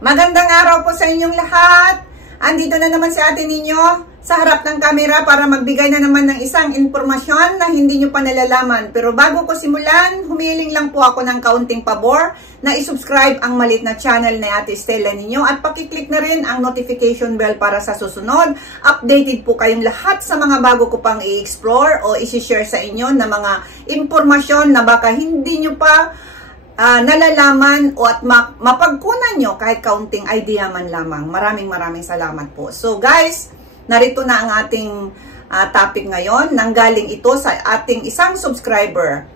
Magandang araw po sa inyong lahat. Andito na naman si ate ninyo sa harap ng camera para magbigay na naman ng isang impormasyon na hindi nyo pa nalalaman. Pero bago ko simulan, humiling lang po ako ng kaunting pabor na isubscribe ang maliit na channel na Ate Stella ninyo at pakiclick na rin ang notification bell para sa susunod. Updated po kayong lahat sa mga bago ko pang i-explore o isi-share sa inyo na mga impormasyon na baka hindi nyo pa nalalaman o at mapagkunan nyo kahit kaunting idea man lamang. Maraming salamat po. So guys, narito na ang ating topic ngayon. Nanggaling ito sa ating isang subscriber.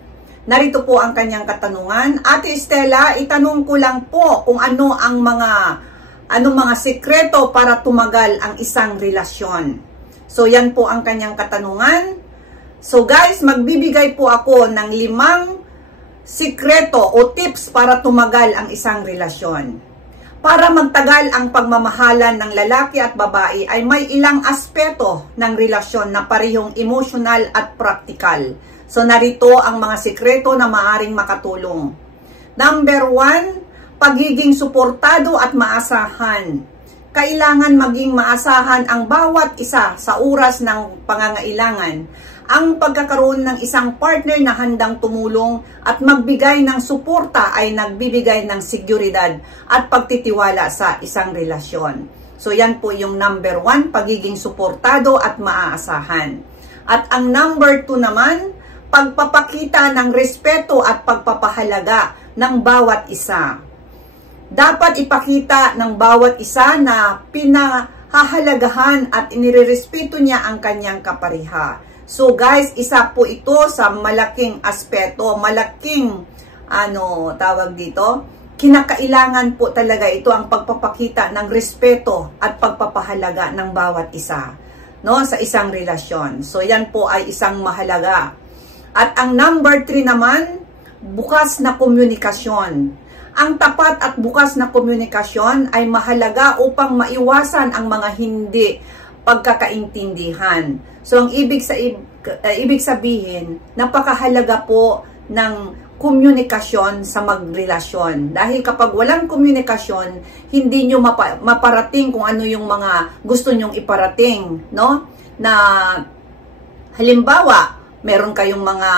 Narito po ang kanyang katanungan. Ate Stella, itanong ko lang po kung ano ang mga sikreto para tumagal ang isang relasyon. So yan po ang kanyang katanungan. So guys, magbibigay po ako ng 5 sikreto o tips para tumagal ang isang relasyon. Para magtagal ang pagmamahalan ng lalaki at babae ay may ilang aspeto ng relasyon na parehong emotional at practical. So narito ang mga sikreto na maaring makatulong. Number 1, pagiging suportado at maasahan. Kailangan maging maasahan ang bawat isa sa oras ng pangangailangan. Ang pagkakaroon ng isang partner na handang tumulong at magbigay ng suporta ay nagbibigay ng seguridad at pagtitiwala sa isang relasyon. So yan po yung number 1, pagiging suportado at maaasahan. At ang number 2 naman, pagpapakita ng respeto at pagpapahalaga ng bawat isa. Dapat ipakita ng bawat isa na pinahahalagahan at inirerespeto niya ang kanyang kapareha. So guys, isa po ito sa malaking aspeto, malaking kinakailangan po talaga ito ang pagpapakita ng respeto at pagpapahalaga ng bawat isa, no, sa isang relasyon. So yan po ay isang mahalaga. At ang number 3 naman, bukas na komunikasyon. Ang tapat at bukas na komunikasyon ay mahalaga upang maiwasan ang mga hindi pagkakaintindihan. So, ang ibig sabihin, napakahalaga po ng komunikasyon sa magrelasyon. Dahil kapag walang komunikasyon, hindi nyo maparating kung ano yung mga gusto nyong iparating, no? Na, halimbawa, meron kayong mga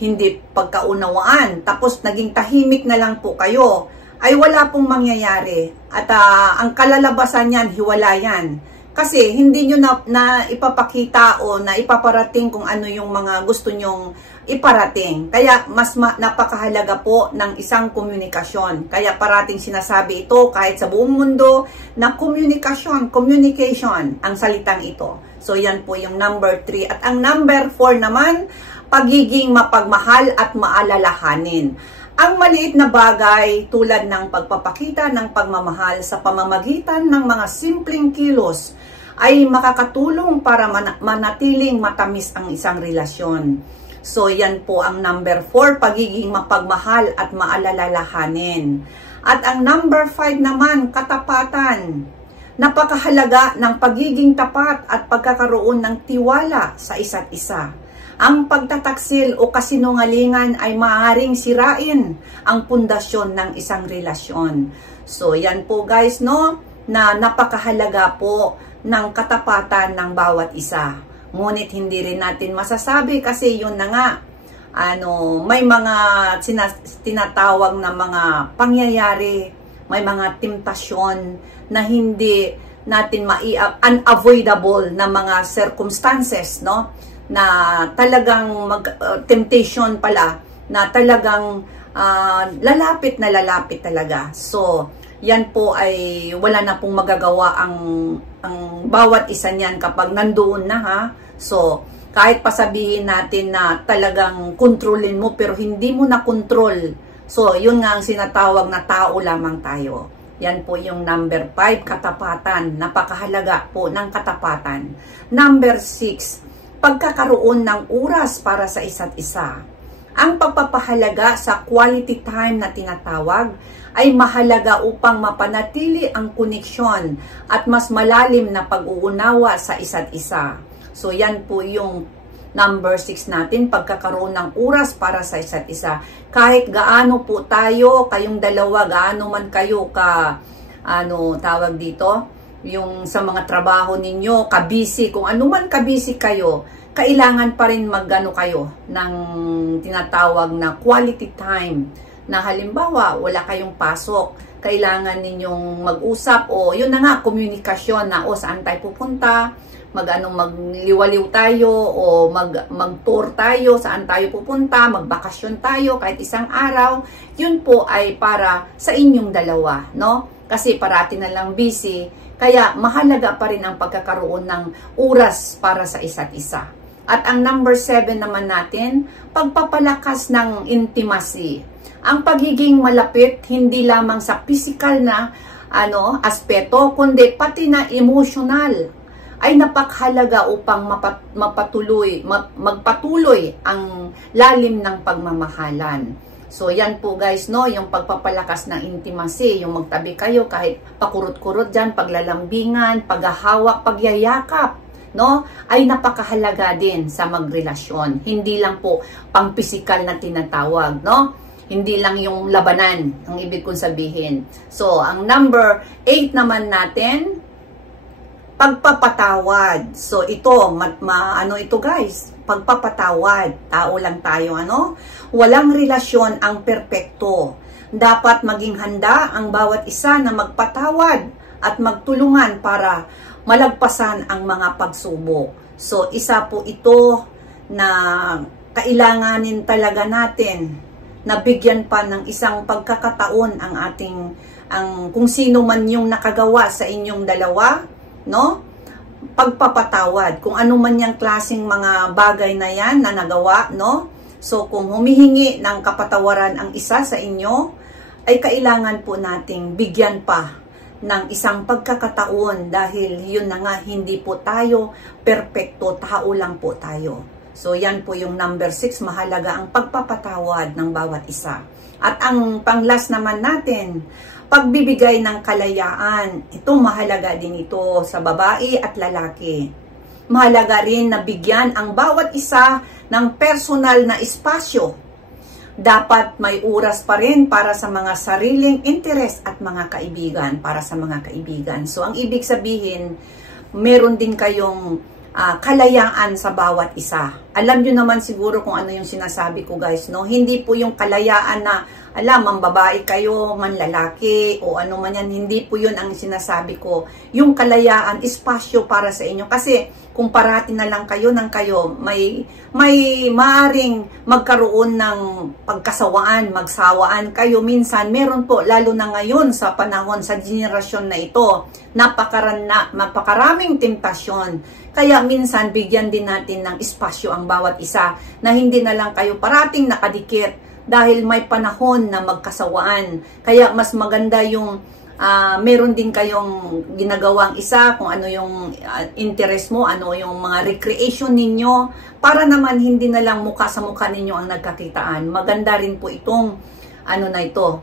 hindi pagkaunawaan, tapos naging tahimik na lang po kayo, ay wala pong mangyayari. At ang kalalabasan yan, hiwalayan. Kasi hindi nyo na ipapakita o na ipaparating kung ano yung mga gusto nyong iparating. Kaya mas napakahalaga po ng isang komunikasyon. Kaya parating sinasabi ito kahit sa buong mundo na communication ang salitang ito. So yan po yung number 3. At ang number 4 naman, pagiging mapagmahal at maalalahanin. Ang maliit na bagay tulad ng pagpapakita ng pagmamahal sa pamamagitan ng mga simpleng kilos ay makakatulong para manatiling matamis ang isang relasyon. So yan po ang number 4, pagiging mapagmahal at maalalahanin. At ang number 5 naman, katapatan. Napakahalaga ng pagiging tapat at pagkakaroon ng tiwala sa isa't isa. Ang pagtataksil o kasinungalingan ay maaaring sirain ang pundasyon ng isang relasyon. So yan po guys, no, na napakahalaga po ng katapatan ng bawat isa. Ngunit hindi rin natin masasabi kasi yun na nga, may mga tinatawag na mga pangyayari, may mga temptasyon na hindi natin unavoidable na mga circumstances, no? Na talagang temptation pala, na talagang lalapit talaga. So, yan po ay wala na pong magagawa ang bawat isa niyan kapag nandoon na, ha. So, kahit pasabihin natin na talagang kontrolin mo pero hindi mo na kontrol. So, yun nga ang sinatawag na tao lamang tayo. Yan po yung number 5, katapatan. Napakahalaga po ng katapatan. Number 6, pagkakaroon ng oras para sa isa't isa. Ang pagpapahalaga sa quality time na tinatawag ay mahalaga upang mapanatili ang koneksyon at mas malalim na pag-uunawa sa isa't isa. So yan po yung number 6 natin, pagkakaroon ng oras para sa isa't isa. Kahit gaano po tayo, kayong dalawa, gaano man kayo tawag dito, yung sa mga trabaho ninyo, kabisi, kung ano man kabisi kayo, kailangan pa rin magano kayo ng tinatawag na quality time. Na halimbawa, wala kayong pasok, kailangan ninyong mag-usap o yun na nga, komunikasyon na saan tayo pupunta, magliwaliw tayo o mag-tour tayo, saan tayo pupunta, magbakasyon tayo kahit isang araw. Yun po ay para sa inyong dalawa, no? Kasi parati na lang busy, kaya mahalaga pa rin ang pagkakaroon ng oras para sa isa't isa. At ang number 7 naman natin, pagpapalakas ng intimacy. Ang pagiging malapit magpapit hindi lamang sa physical na aspeto, kundi pati na emotional ay napakahalaga upang magpatuloy ang lalim ng pagmamahalan. So yan po guys, no, yung pagpapalakas ng intimacy, yung magtabi kayo kahit pakurot-kurot dyan, paglalambingan, paghahawak, pagyayakap, no, ay napakahalaga din sa magrelasyon. Hindi lang po pang physical na tinatawag, no? Hindi lang yung labanan ang ibig kong sabihin. So, ang number 8 naman natin, pagpapatawad. So, ito, ito guys, pagpapatawad. Tao lang tayo, Walang relasyon ang perpekto. Dapat maging handa ang bawat isa na magpatawad at magtulungan para malagpasan ang mga pagsubok. So, isa po ito na kailanganin talaga natin na bigyan pa ng isang pagkakataon kung sino man yung nakagawa sa inyong dalawa, no? Pagpapatawad, kung ano man yung klaseng mga bagay na yan na nagawa, no? So, kung humihingi ng kapatawaran ang isa sa inyo, ay kailangan po nating bigyan pa ng isang pagkakataon dahil yun na nga, hindi po tayo perpekto, tao lang po tayo. So, yan po yung number 6, mahalaga ang pagpapatawad ng bawat isa. At ang pang-last naman natin, pagbibigay ng kalayaan. Ito, mahalaga din ito sa babae at lalaki. Mahalaga rin na bigyan ang bawat isa ng personal na espasyo. Dapat may oras pa rin para sa mga sariling interes at mga kaibigan, para sa mga kaibigan. So, ang ibig sabihin, meron din kayong kalayaan sa bawat isa. Alam nyo naman siguro kung ano yung sinasabi ko guys, no? Hindi po yung kalayaan na, mambabae kayo, manlalaki, o ano man yan, hindi po yun ang sinasabi ko. Yung kalayaan, espasyo para sa inyo. Kasi kung parati na lang kayo may maaring magkaroon ng pagkasawaan, magsawaan kayo. Minsan, meron po, lalo na ngayon sa panahon, sa generasyon na ito, napakaraming temptasyon. Kaya minsan, bigyan din natin ng espasyo ang bawat isa na hindi na lang kayo parating nakadikit dahil may panahon na magkasawaan. Kaya mas maganda yung meron din kayong ginagawang isa, kung ano yung interest mo, ano yung mga recreation ninyo, para naman hindi na lang mukha sa mukha ninyo ang nagkakitaan. Maganda rin po itong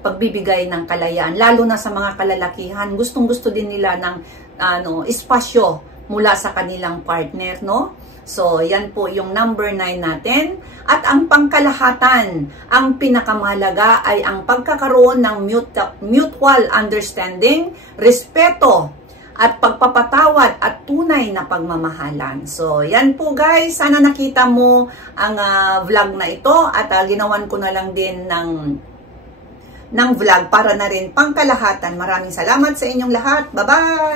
pagbibigay ng kalayaan, lalo na sa mga kalalakihan. Gustong-gusto din nila ng espasyo mula sa kanilang partner, no? So, yan po yung number 9 natin. At ang pangkalahatan, ang pinakamahalaga ay ang pagkakaroon ng mutual understanding, respeto, at pagpapatawad at tunay na pagmamahalan. So, yan po guys. Sana nakita mo ang vlog na ito at ginawan ko na lang din ng vlog para na rin pangkalahatan. Maraming salamat sa inyong lahat. Bye-bye!